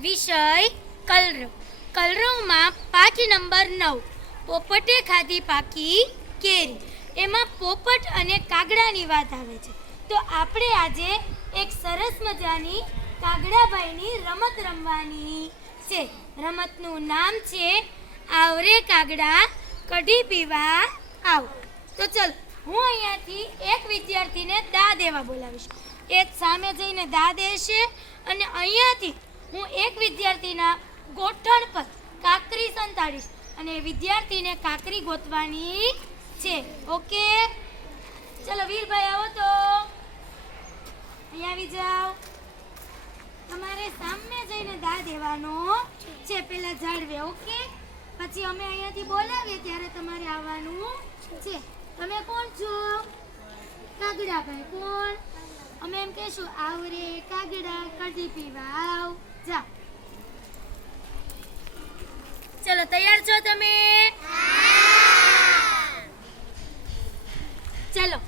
વિષય કલરવ. કલરવમાં પાંચ નંબર નવ. પોપટે ખાધી પાકી કેરી. એમાં પોપટ અને કાગડાની વાત આવે છે. તો આપણે આજે એક સરસ મજાની કાગડાભાઈની રમત રમવાની છે. રમતનું નામ છે આવરે કાગડા, કઢી પીવા આવ. તો ચલ, હું અહીંયાથી એક વિદ્યાર્થીને દા દેવા બોલાવીશ. એ સામે જઈને દા દેશે અને અહીંયાથી હું એક વિદ્યાર્થીના ગોઠણ પર કાકરી સંતાડીશ અને વિદ્યાર્થીને કાકરી ગોતવાની છે. ઓકે? ચલો, વીરભાઈ આવો તો. અહીંયા આવી જાઓ. તમારે સામે જઈને દા દેવાનો છે. પેલા જાળવે, ઓકે? પછી અમે અહીંયાથી બોલાવીએ ત્યારે તમારે આવવાનું છે. તમે કોણ છો? કાગડાભાઈ કોણ? અમે એમ કહેશું, આવરે કાગડા, કઢી પીવા આવ. જા. ચલો તૈયાર છો તમે? ચલો.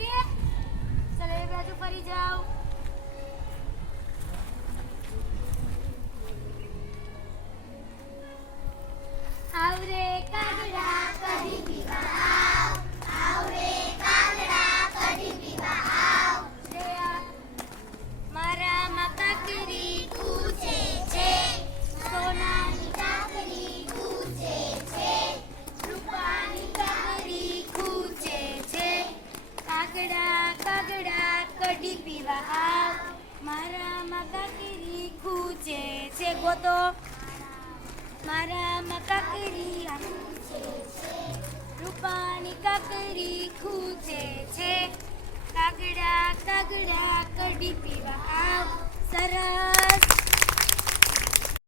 爹。કઢી પીવા આવ મારામાં કાકરી કૂચે છે ગોતો. મારામાં કાકરી કૂચે છે. રૂપાની કાકરી ખૂચે છે. કાગડા કાગડા કઢી પીવા. આવ